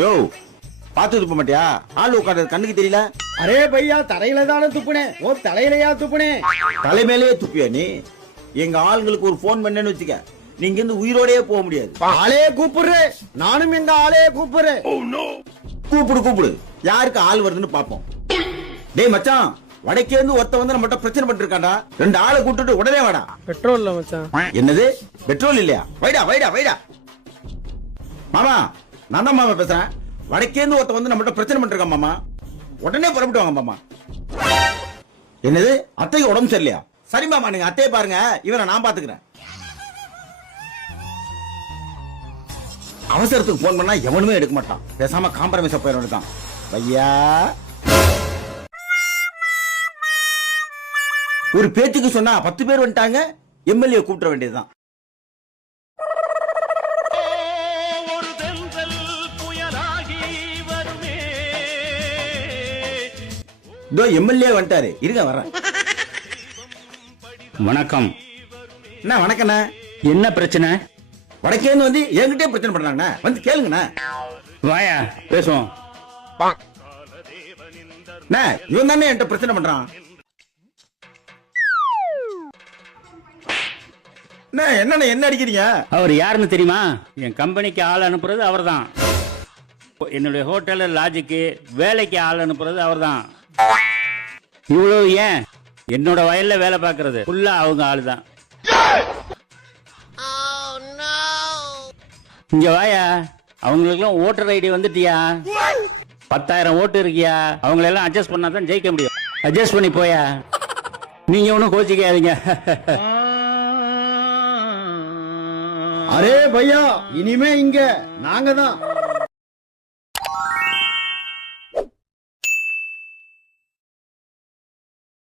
யோ பார்த்து துப்ப மாட்டியா? ஆள் உட்கார்றது கண்ணுக்கு தெரியல. அரே பையா தரையில தானே துப்புனேன் ஓ தலையிலயா துப்புனேன் தலைமையிலேயே துப்பியா நீ? எங்க ஆளுங்களுக்கு ஒரு ஃபோன் பண்ணேன்னு வச்சுக்க. நீங்க இருந்து உயிரோடயே போக முடியாது. ஆளே கூப்பிடுறே. நானும் எங்க ஆளே கூப்பிடுறேன் கூப்பிடு கூப்பிடு. யாருக்கு ஆள் வருதுன்னு பாப்போம் டேய் மச்சான் வடக்கே இருந்து ஒருத்த வந்து நம்மகிட்ட பிரச்சனை பண்ணிட்டு இருக்காண்டா ரெண்டு ஆளை கூட்டிட்டு உடனே வாடா. பெட்ரோல் இல்ல மச்சான். என்னது? பெட்ரோல் இல்லையா? வைடா வைடா வைடா. மாமா நான் தான் மாமா பேசுறேன். வடக்கேந்து ஒருத்த வந்து நம்மகிட்ட பிரச்சனை பண்ணிட்டு மாமா. உடனே புறப்பட்டு வாங்க மாமா. என்னது? அத்தைக்கு உடம்பு சரியில்லையா? சரி மாமா நீங்க அத்தையை பாருங்க. இவனை நான் பாத்துக்கிறேன். அவசரத்துக்கு போன் பண்ணா எவனுமே எடுக்க மாட்டான். பேசாம காம்ப்ரமைஸ் போயிட வேண்டியதான் ஐயா ஒரு பேச்சுக்கு சொன்னா பத்து பேர் வந்துட்டாங்க. எம்எல்ஏ கூப்பிட வேண்டியதுதான். இதோ எம்எல்ஏ வந்துட்டாரு. இருங்க வரேன் வணக்கம். அண்ணா வணக்கண்ணே என்ன பிரச்சனை? வடக்கேந்து வந்து என்கிட்டயே பிரச்சனை பண்றாங்கண்ணே வந்து கேளுங்கண்ணே. வாயா பேசுவோம். அண்ணே இவன் தானே என்கிட்ட பிரச்சனை பண்றான். அண்ணே என்னண்ணே என்ன அடிக்கிறீங்க? அவர் யாருன்னு தெரியுமா? என் கம்பெனிக்கு ஆள் அனுப்புறது அவர்தான். என்னுடைய ஹோட்டல்ல லாஜிக்கு வேலைக்கு ஆள் அனுப்புறது அவர்தான். இவ்வளவு ஏன்? என்னோட வயல்ல வேலை பாக்குறது ஃபுல்லா அவங்க ஆளுதான். இங்க வாயா. அவங்களுக்குலாம் ஓட்டர் ஐடி வந்துட்டியா? பத்தாயிரம் ஓட்டு இருக்கியா? அவங்களெல்லாம் அட்ஜஸ்ட் பண்ணா தான் ஜெயிக்க முடியும். அட்ஜஸ்ட் பண்ணி போயா. நீங்க ஒன்றும் கோச்சிக்காதீங்க. அரே பையா இனிமே இங்க. நாங்க தான்